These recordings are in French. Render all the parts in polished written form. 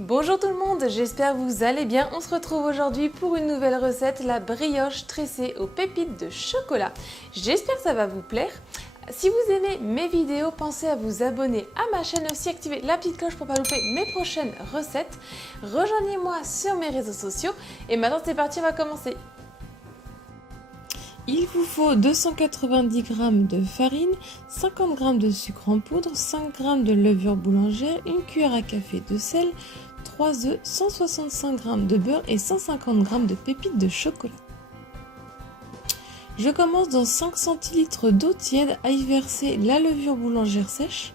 Bonjour tout le monde, j'espère que vous allez bien. On se retrouve aujourd'hui pour une nouvelle recette, la brioche tressée aux pépites de chocolat. J'espère que ça va vous plaire. Si vous aimez mes vidéos, pensez à vous abonner à ma chaîne aussi, activer la petite cloche pour ne pas louper mes prochaines recettes. Rejoignez-moi sur mes réseaux sociaux et maintenant c'est parti, on va commencer. Il vous faut 290 g de farine, 50 g de sucre en poudre, 5 g de levure boulangère, une cuillère à café de sel, 3 œufs, 165 g de beurre et 150 g de pépites de chocolat. Je commence dans 5 centilitres d'eau tiède à y verser la levure boulangère sèche.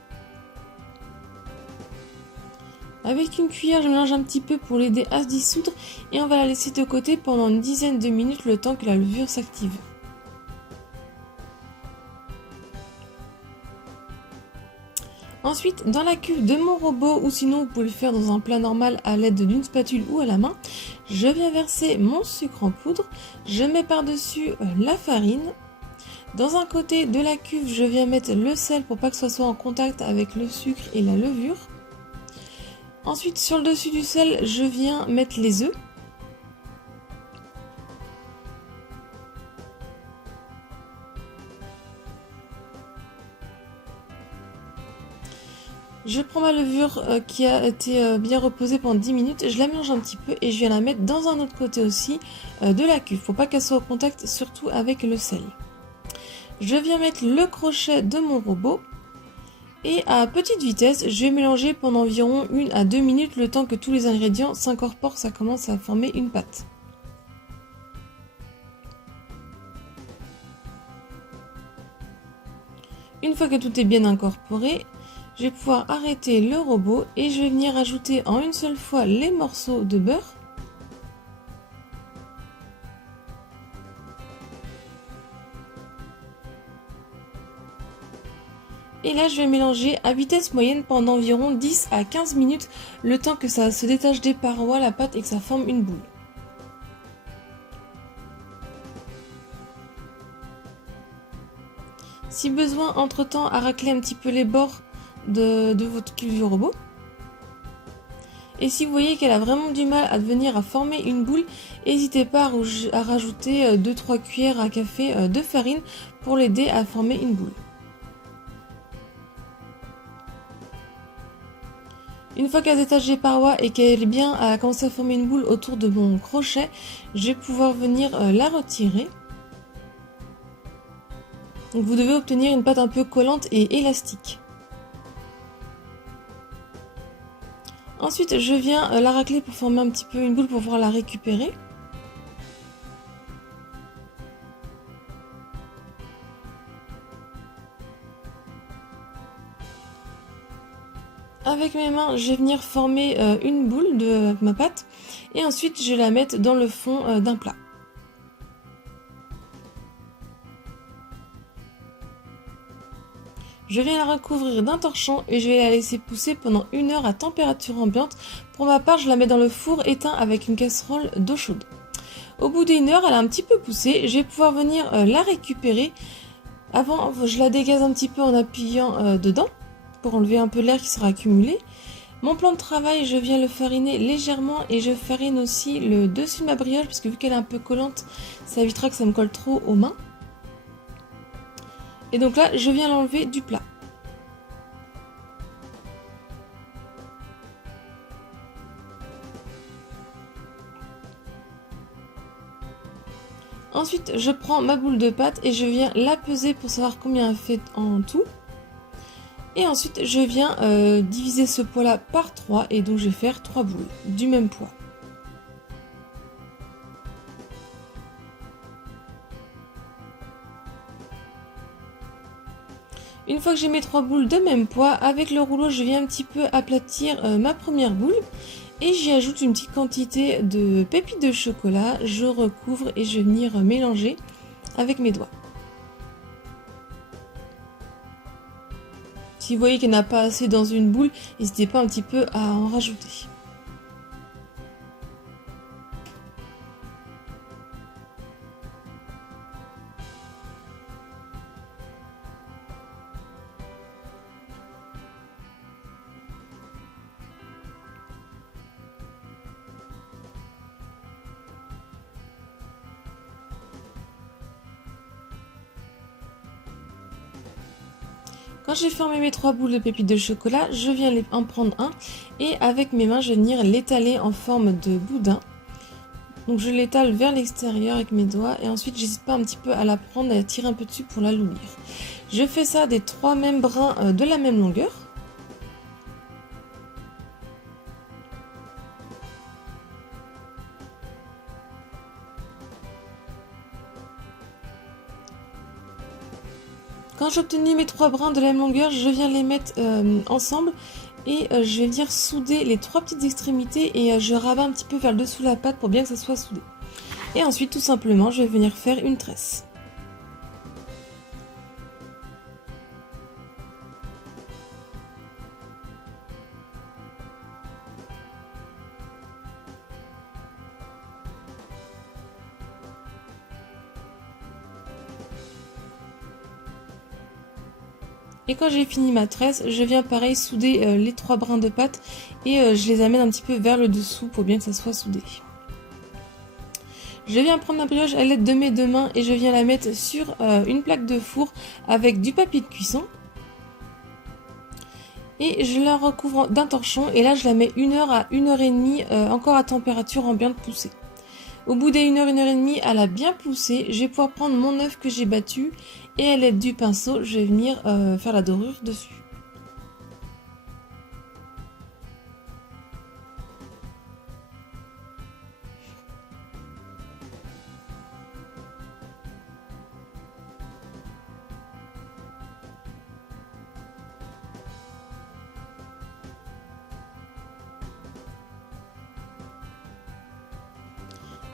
Avec une cuillère, je mélange un petit peu pour l'aider à se dissoudre et on va la laisser de côté pendant une dizaine de minutes le temps que la levure s'active. Ensuite, dans la cuve de mon robot, ou sinon vous pouvez le faire dans un plat normal à l'aide d'une spatule ou à la main, je viens verser mon sucre en poudre, je mets par-dessus la farine. Dans un côté de la cuve, je viens mettre le sel pour pas que ce soit en contact avec le sucre et la levure. Ensuite, sur le dessus du sel, je viens mettre les œufs. Je prends ma levure qui a été bien reposée pendant 10 minutes, je la mélange un petit peu et je viens la mettre dans un autre côté aussi de la cuve. Faut pas qu'elle soit au contact, surtout avec le sel. Je viens mettre le crochet de mon robot et à petite vitesse, je vais mélanger pendant environ 1 à 2 minutes le temps que tous les ingrédients s'incorporent, ça commence à former une pâte. Une fois que tout est bien incorporé, je vais pouvoir arrêter le robot et je vais venir ajouter en une seule fois les morceaux de beurre. Et là, je vais mélanger à vitesse moyenne pendant environ 10 à 15 minutes, le temps que ça se détache des parois, la pâte, et que ça forme une boule. Si besoin, entre-temps, à racler un petit peu les bords de votre cuve du robot. Et si vous voyez qu'elle a vraiment du mal à devenir à former une boule, n'hésitez pas à rajouter 2-3 cuillères à café de farine pour l'aider à former une boule. Une fois qu'elle détache les parois et qu'elle est bien à commencer à former une boule autour de mon crochet, je vais pouvoir venir la retirer. Donc vous devez obtenir une pâte un peu collante et élastique. Ensuite, je viens la racler pour former un petit peu une boule pour pouvoir la récupérer. Avec mes mains, je vais venir former une boule de ma pâte et ensuite je vais la mettre dans le fond d'un plat. Je viens la recouvrir d'un torchon et je vais la laisser pousser pendant 1 heure à température ambiante. Pour ma part, je la mets dans le four éteint avec une casserole d'eau chaude. Au bout d'1 heure, elle a un petit peu poussé. Je vais pouvoir venir la récupérer. Avant, je la dégaze un petit peu en appuyant dedans pour enlever un peu l'air qui sera accumulé. Mon plan de travail, je viens le fariner légèrement et je farine aussi le dessus de ma brioche parce que vu qu'elle est un peu collante, ça évitera que ça me colle trop aux mains. Et donc là, je viens l'enlever du plat. Ensuite, je prends ma boule de pâte et je viens la peser pour savoir combien elle fait en tout. Et ensuite, je viens diviser ce poids-là par 3 et donc je vais faire 3 boules du même poids. Une fois que j'ai mes 3 boules de même poids, avec le rouleau, je viens un petit peu aplatir ma première boule et j'y ajoute une petite quantité de pépites de chocolat. Je recouvre et je vais venir mélanger avec mes doigts. Si vous voyez qu'il n'y en a pas assez dans une boule, n'hésitez pas un petit peu à en rajouter. Quand j'ai formé mes 3 boules de pépites de chocolat, je viens en prendre un et avec mes mains, je vais venir l'étaler en forme de boudin. Donc je l'étale vers l'extérieur avec mes doigts et ensuite j'hésite pas un petit peu à la prendre et à tirer un peu dessus pour l'alourdir. Je fais ça des 3 mêmes brins de la même longueur. Quand j'ai obtenu mes 3 brins de la même longueur, je viens les mettre ensemble et je vais venir souder les 3 petites extrémités et je rabats un petit peu vers le dessous de la pâte pour bien que ça soit soudé. Et ensuite, tout simplement, je vais venir faire une tresse. Et quand j'ai fini ma tresse, je viens pareil souder les 3 brins de pâte et je les amène un petit peu vers le dessous pour bien que ça soit soudé. Je viens prendre ma brioche à l'aide de mes 2 mains et je viens la mettre sur une plaque de four avec du papier de cuisson. Et je la recouvre d'un torchon et là je la mets 1 heure à 1 heure et demie encore à température ambiante poussée. Au bout des 1 heure et demie, elle a bien poussé, je vais pouvoir prendre mon œuf que j'ai battu et à l'aide du pinceau, je vais venir faire la dorure dessus.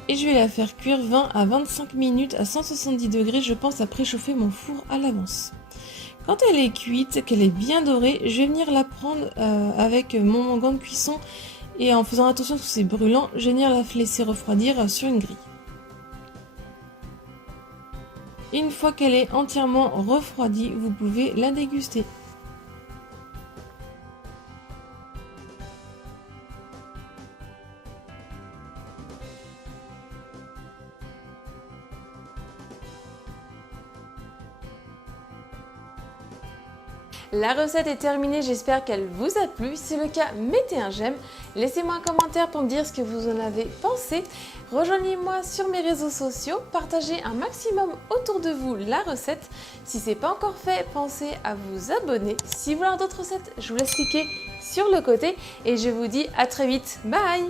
Et je vais la faire cuire 20 à 25 minutes à 170 degrés, je pense à préchauffer mon four à l'avance. Quand elle est cuite, qu'elle est bien dorée, je vais venir la prendre avec mon gant de cuisson et en faisant attention que c'est brûlant, je vais venir la laisser refroidir sur une grille. Une fois qu'elle est entièrement refroidie, vous pouvez la déguster. La recette est terminée, j'espère qu'elle vous a plu. Si c'est le cas, mettez un j'aime. Laissez-moi un commentaire pour me dire ce que vous en avez pensé. Rejoignez-moi sur mes réseaux sociaux, partagez un maximum autour de vous la recette. Si ce n'est pas encore fait, pensez à vous abonner. Si vous voulez d'autres recettes, je vous laisse cliquer sur le côté et je vous dis à très vite. Bye!